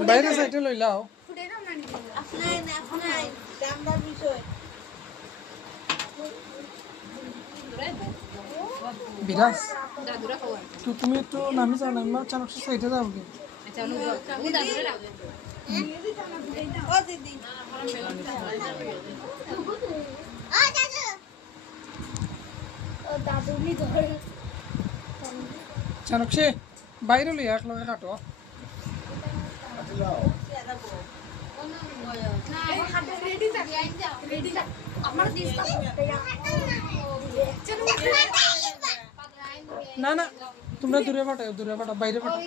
বাইরে সাইডে লইলাও বিরাজ তো তুমি একটু নামি যাও না মা চানক সাইডে যাও কি চানক সে বাইরে লই এক লগে কাটো না না তোমরা দূরে পাঠাও বাইরে পাঠাও